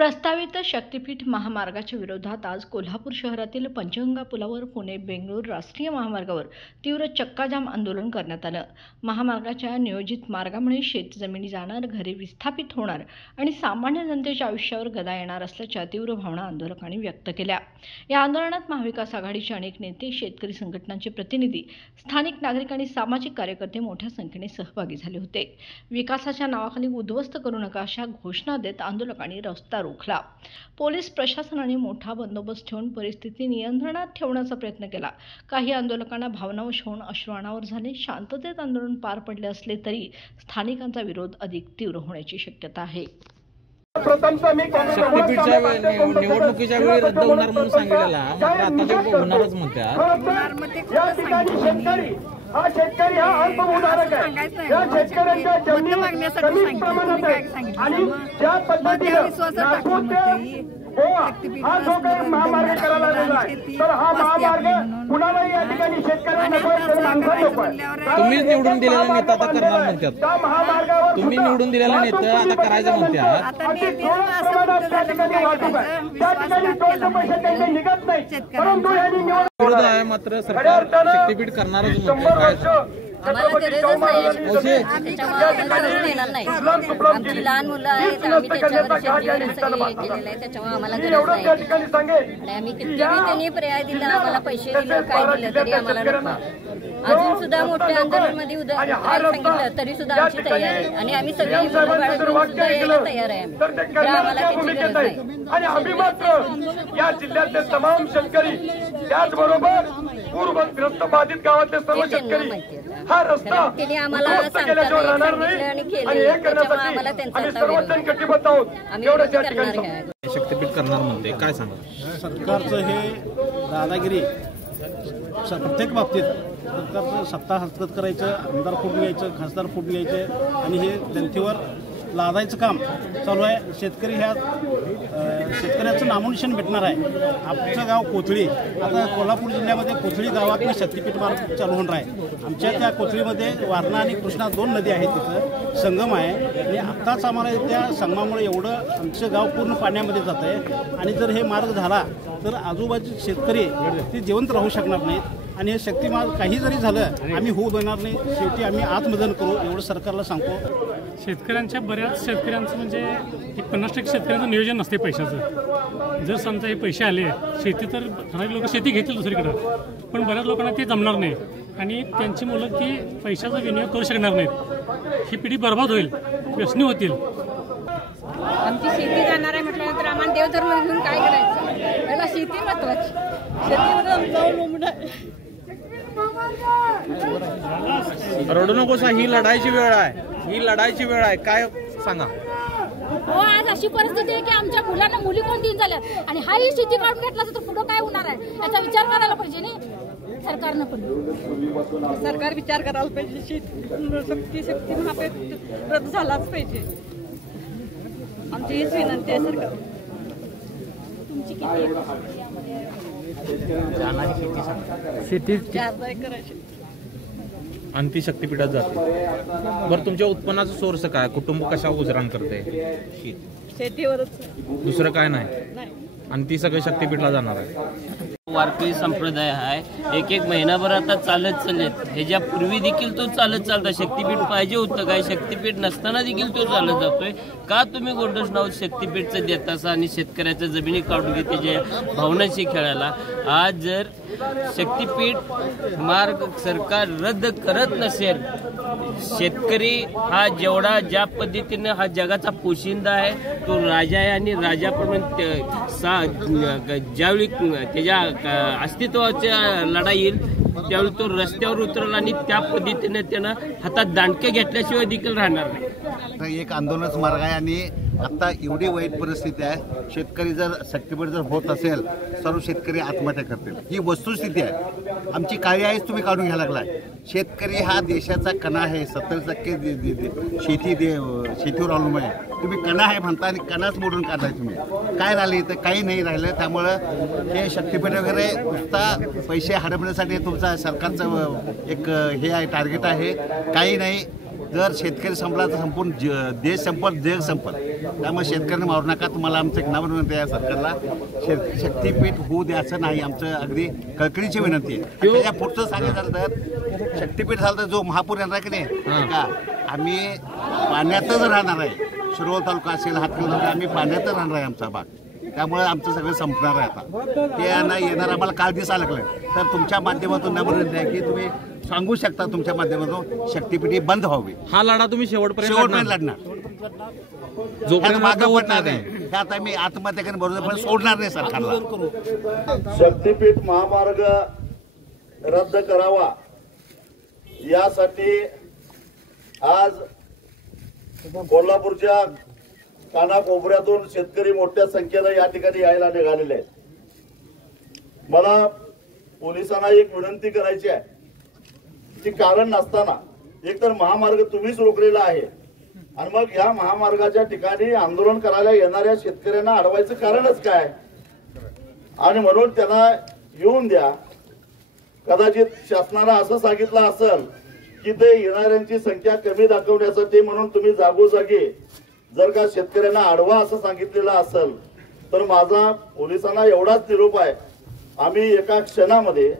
प्रस्तावित शक्तीपीठ महामार्गाच्या विरोधात आज कोल्हापूर शहरातील पंचगंगा पुलावर पुणे बेंगळूर राष्ट्रीय महामार्गावर तीव्र चक्काजाम आंदोलन करण्यात आलं। महामार्गाच्या नियोजित मार्गामुळे शेतजमिनी जाणार, घरे विस्थापित होणार आणि सामान्य जनतेच्या आयुष्यावर गदा येणार असल्याच्या तीव्र भावना आंदोलकांनी व्यक्त केल्या। या आंदोलनात महाविकास आघाडीचे अनेक नेते, शेतकरी संघटनांचे प्रतिनिधी, स्थानिक नागरिक आणि सामाजिक कार्यकर्ते मोठ्या संख्येने सहभागी झाले होते। विकासाच्या नावाखाली उद्ध्वस्त करू नका अशा घोषणा देत आंदोलकांनी रस्ता रोखला। पोलीस प्रशासनाने मोठा बंदोबस्त ठेवून परिस्थिती नियंत्रणात ठेवण्याचा प्रयत्न केला। काही आंदोलकांना भावनावश होऊन अश्रू अनावर झाले। शांततेत आंदोलन पार पडले असले तरी स्थानिकांचा विरोध अधिक तीव्र होण्याची शक्यता आहे। शक्तीपीठच्या निवडणुकीच्या वेळी रद्द होणार म्हणून सांगितलेला, मात्र आता ते होणारच म्हणतात। हा शेतकरी हा अल्पभूधारक आहे। या शेतकऱ्यांच्या जमिनी कमी प्रमाणात आहे आणि ज्या पद्धतीने हा जो काही महामार्ग करायला आलेला आहे, तर हा महामार्ग कुणालाही या ठिकाणी शेतकऱ्यांना तुम्हीच निवडून दिलेला नेता आता करणार म्हणतात। तुम्ही निवडून दिलेला नेता आता करायचं म्हणतात। पैसे निघत नाही, परंतु यांनी विरोध आहे, मात्र सरकार शक्तीपीठ करणारच म्हणते। आमची लहान मुलं आहेत, आम्ही त्याच्यावर शेतीवर सगळे केलेलं आहे, त्याच्यामुळे आम्हाला गरज नाही। आम्ही किती त्यांनी पर्याय दिला, आम्हाला पैसे दिले, काय दिलं तरी आम्हाला नको। अजून सुद्धा मोठ्या आंदोलनामध्ये सांगितलं तरी सुद्धा आमची तयारी आहे आणि आम्ही सगळी सुद्धा यायला तयार आहे। आम्हाला त्याची गरज नाही। आणि आम्ही मात्र या जिल्ह्यातले तमाम शेतकरी, त्याचबरोबर पूरग्रस्त बाधित गावातले सर्व शेतकरी हा रस्ता केल्याशिवाय राहणार नाही आणि हे करण्यासाठी आम्ही सर्वजण कटिबद्ध आहोत। एवढंच या ठिकाणी शक्तीपीठ करणार म्हणते, काय सांगा? सरकारचं हे दादागिरी प्रत्येक बाबतीत सरकारचं सत्ता हस्तगत करायचं, आमदार फोडून यायचं, खासदार फोडून यायचे आणि हे जनतेवर लादायचं काम चालू आहे। शेतकरी ह्या शेतकऱ्याचं नामोनिशाण भेटणार आहे। आमचं गाव कोथळी, आता कोल्हापूर जिल्ह्यामध्ये कोथळी गावात शक्तीपीठ मार्ग चालू होणार आहे। आमच्या त्या कोथळीमध्ये वारणा आणि कृष्णा दोन नदी आहेत, तिथं संगम आहे आणि आत्ताच आम्हाला त्या संगमामुळे एवढं आमचं गाव पूर्ण पाण्यामध्ये जात आहे आणि जर हे मार्ग झाला तर आजूबाजूचे शेतकरी ते जिवंत राहू शकणार नाहीत आणि हे शक्तिमार्ग काही जरी झालं आम्ही होऊ देणार नाही। शेवटी आम्ही आत्मदहन करू एवढं सरकारला सांगतो। शेतकऱ्यांच्या बऱ्याच शेतकऱ्यांचं म्हणजे 50% शेतकऱ्यांचं नियोजन नसते पैशाचं। जर समजा हे पैसे आले शेती, तर ठराविक लोक शेती घेतील दुसरीकडं, पण बऱ्याच लोकांना ते जमणार नाही आणि त्यांची मुलं ती पैशाचा विनियोग करू शकणार नाहीत। ही पिढी बर्बाद होईल, व्यसनी होतील। आमची शेती जाणार आहे म्हटल्यानंतर आम्हाला देवधर्म घेऊन काय करायचं? पहिला शेती महत्वाची, शेतीवर आमचा अवलंबून आहे। रडू नकोस, ही लढाईची वेळ आहे, ही लढाईची वेळ आहे, काय सांगा? हो, आज अशी परिस्थिती आहे की आमच्या मुलांना मुली कोण दिन झाल्या आणि हाही शेती काढून घेतला तर पुढे काय होणार आहे याचा विचार करायला पाहिजे नाही सरकारनं। पण सरकार विचार करायला पाहिजे, शक्ती महापेट रद्द झालाच पाहिजे। आमची हीच विनंती आहे सरकार। तुमची किती शेती करायची आणि ती शक्तीपीठात जाते। बरं, तुमच्या उत्पन्नाचा सोर्स काय? कुटुंब कशा गुजराण करते? शेतीवरच, दुसरं काय नाही आणि ती सगळी शक्तीपीठला जाणार आहे। वारकरी संप्रदाय आहे, एक महिनाभर आता चालत चाललेत। ह्याच्यापूर्वी देखील तो चालत चालता शक्तीपीठ पाहिजे होतं काय? शक्तीपीठ नसताना देखील तो चालत जातोय का? तुम्ही गोंडस नाव शक्तीपीठचं देतासा आणि शेतकऱ्याच्या जमिनी काढून घेते त्याच्या भावनाशी खेळायला। आज जर शक्तीपीठ मार्ग सरकार रद्द करत नसेल, शेतकरी हा जेवढा ज्या पद्धतीनं हा जगाचा पोशिंदा आहे, तो राजा आहे आणि राजाप्रमाणे ज्यावेळी त्याच्या अस्तित्वाच्या लढाई येईल त्यावेळी तो रस्त्यावर उतरला आणि त्या पद्धतीने त्यानं हातात दांडके घेतल्याशिवाय देखील राहणार नाही। एक आंदोलनच मार्ग आहे आणि आता एवढी वाईट परिस्थिती आहे। शेतकरी जर शक्तीपीठ जर होत असेल, सर्व शेतकरी आत्महत्या करतील, ही वस्तुस्थिती आहे। आमची काळी आईच तुम्ही काढून घ्यायला लागलाय। शेतकरी हा देशाचा कणा आहे, 70% शेतीवर अवलंबून आहे। तुम्ही कणा आहे म्हणता आणि कणाच मोडून काढलाय तुम्ही। काय राहिले तर काही नाही राहिलं। त्यामुळं हे शक्तीपीठ वगैरे नुसता पैसे हडपण्यासाठी तुमचा सरकारचं एक हे आहे, टार्गेट आहे, काही नाही। जर शेतकरी संपला तर संपूर्ण देश संपल, जग संपल. त्यामुळे शेतकऱ्यांनी मारू नका. तुम्हाला आमचं एक नम्र विनंती आहे सरकारला, शक्तीपीठ होऊ द्या असं नाही, आमचं अगदी कळकळीची विनंती आहे. त्याच्या पुढचं सांगायचं तर शक्तीपीठ झालं तर जो महापूर येणार आहे की नाही का, आम्ही पाण्यातच राहणार आहे. शिरोळ तालुका असेल, हातकणंगले तालुका, आम्ही पाण्यातच राहणार आहे आमचा भाग. त्यामुळे आमचं सगळं संपणार आहे आता. ते येणार आम्हाला काल दिसा लागलं. तर तुमच्या माध्यमातून नम्र विनंती आहे की तुम्ही सांगू शकता तुमच्या माध्यमातून शक्तीपीठ बंद व्हावी. हा लढा तुम्ही शेवटपर्यंत लढणार. जोपर्यंत मागं पडणार नाही. त्यात आम्ही आत्महत्या करून बरोबर पण सोडणार नाही सरकारला. शक्तीपीठ महामार्ग रद्द करावा यासाठी आज कोल्हापूरच्या कानाकोपऱ्यातून शेतकरी मोठ्या संख्येनं या ठिकाणी यायला निघालेले आहेत. मला पोलिसांना एक विनंती करायची आहे की कारण नसताना एकतर महामार्ग तुम्हीच रोखलेला आहे आणि मग या महामार्गाच्या ठिकाणी आंदोलन करायला येणाऱ्या शेतकऱ्यांना अडवायचं कारणच काय, आणि म्हणून त्यांना येऊन द्या. कदाचित शासनाला असं सांगितलं असेल की ते येणाऱ्यांची संख्या कमी दाखवण्यासाठी म्हणून तुम्ही जागोजागी जर का शेतकऱ्यांना अडवा असं सांगितलेलं असेल तर माझा पोलिसांना एवढाच निरोप आहे, आम्ही एका क्षणामध्ये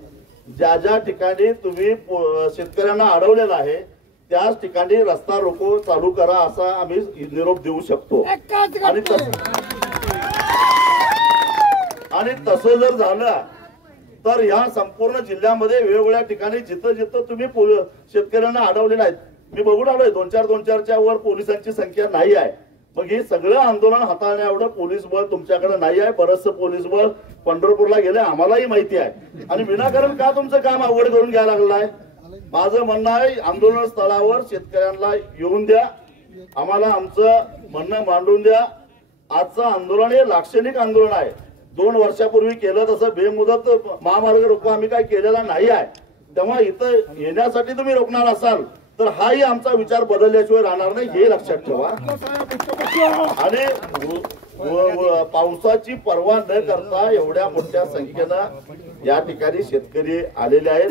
ज्या ज्या ठिकाणी तुम्ही शेतकऱ्यांना अडवलेला आहे त्याच ठिकाणी रस्ता रोको चालू करा असा आम्ही निरोप देऊ शकतो. आणि तसं जर झालं तर ह्या संपूर्ण जिल्ह्यामध्ये वेगवेगळ्या ठिकाणी जिथं जिथं तुम्ही शेतकऱ्यांना अडवलेलं आहेत, मी बघून आलोय 2-4च्या वर पोलिसांची संख्या नाही आहे. मग हे सगळं आंदोलन हाताळण्या एवढं पोलीस बळ तुमच्याकडे नाही आहे. बरंचसं पोलीस बळ पंढरपूरला गेले आम्हालाही माहिती आहे. आणि विनाकारण का तुमचं काम अवघड करून घ्यायला लागलाय. माझं म्हणणं आहे आंदोलन स्थळावर शेतकऱ्यांना येऊन द्या, आम्हाला आमचं म्हणणं मांडून द्या. आजचं आंदोलन हे लाक्षणिक आंदोलन आहे. 2 वर्षापूर्वी केलं तसं बेमुदत महामार्ग रोको आम्ही काय केलेला नाही आहे. तेव्हा इथं येण्यासाठी तुम्ही रोखणार असाल तर हाही आमचा विचार बदलल्याशिवाय राहणार नाही, हे लक्षात ठेवा. आणि पावसाची पर्वा न करता एवढ्या मोठ्या संख्येनं या ठिकाणी शेतकरी आलेले आहेत.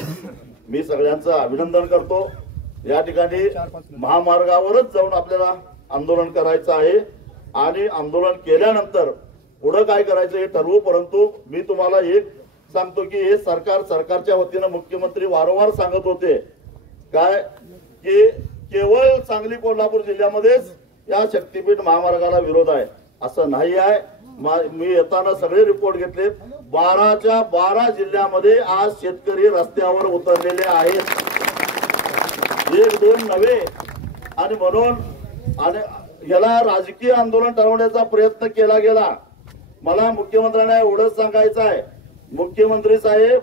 मी सगळ्यांचं अभिनंदन करतो. या ठिकाणी महामार्गावरच जाऊन आपल्याला आंदोलन करायचं आहे आणि आंदोलन केल्यानंतर पुढे काय करायचं हे ठरवू. परंतु मी तुम्हाला एक सांगतो की हे सरकारच्या वतीनं मुख्यमंत्री वारंवार सांगत होते काय की केवळ सांगली कोल्हापूर जिल्ह्यामध्येच या शक्तीपीठ महामार्गाला विरोध आहे असं नाही आहे. मी येताना सगळे रिपोर्ट घेतलेत. 12च्या 12 जिल्ह्यामध्ये आज शेतकरी रस्त्यावर उतरलेले आहेत, 1-2 नव्हे. आणि म्हणून आणि याला राजकीय आंदोलन ठरवण्याचा प्रयत्न केला गेला. मला मुख्यमंत्र्यांना एवढंच सांगायचं आहे, मुख्यमंत्री साहेब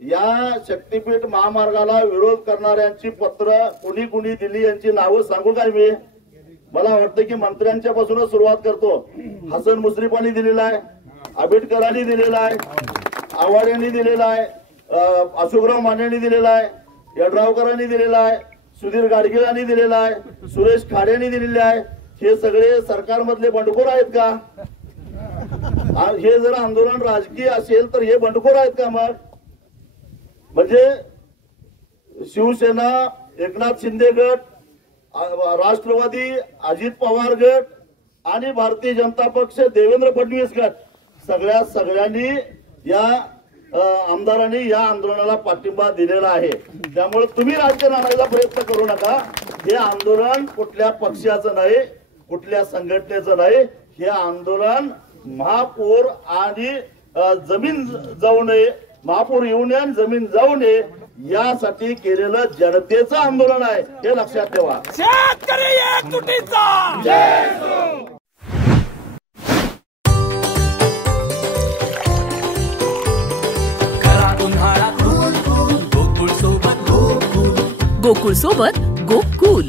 या शक्तीपीठ महामार्गाला विरोध करणाऱ्यांची पत्र कुणी कुणी दिली यांची नावं सांगू काय मी. मला वाटतं की मंत्र्यांच्या पासूनच सुरुवात करतो. हसन मुश्रीफांनी दिलेला आहे, आंबेडकरांनी दिलेला आहे, आव्हाड दिलेला आहे, अशोकराव मानेंनी दिलेला आहे, यड्रावकरांनी दिलेला आहे, सुधीर गाडगिळांनी दिलेला आहे, सुरेश खाडेंनी दिलेले आहे. हे सगळे सरकारमधले बंडखोर आहेत का? हे जर आंदोलन राजकीय असेल तर हे बंडखोर आहेत का? मग म्हणजे शिवसेना एकनाथ शिंदे गट, राष्ट्रवादी अजित पवार गट आणि भारतीय जनता पक्ष देवेंद्र फडणवीस गट सगळ्यांनी या आमदारांनी या आंदोलनाला पाठिंबा दिलेला आहे. त्यामुळे तुम्ही राजकारण आणायचा प्रयत्न करू नका. हे आंदोलन कुठल्या पक्षाचं नाही, कुठल्या संघटनेचं नाही. हे आंदोलन महापूर आणि जमीन जाऊ नये, महापूर येऊ नये आणि जमीन जाऊ नये यासाठी केलेलं जनतेचं आंदोलन आहे, हे लक्षात ठेवा. शेतकरी एकजुटीचा गोकुळ सोबत गोकुळ